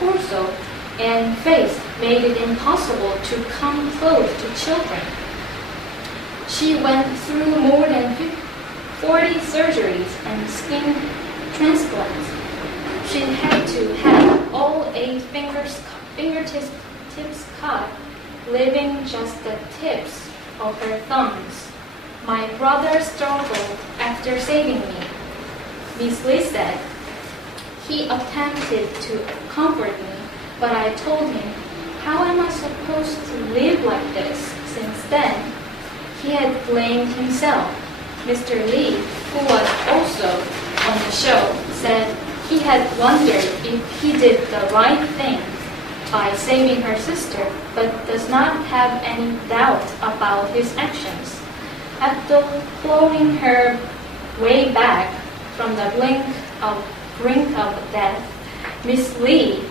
torso and face made it impossible to come close to children. She went through more than 40 surgeries and skin transplants. She had to have all 8 fingertips cut, leaving just the tips of her thumbs. My brother struggled after saving me. Miss Lee said. He attempted to comfort me, but I told him, how am I supposed to live like this? Since then, he had blamed himself. Mr. Lee, who was also on the show, said he had wondered if he did the right thing by saving her sister, but does not have any doubt about his actions. After blowing her way back from the brink of death, Miss Lee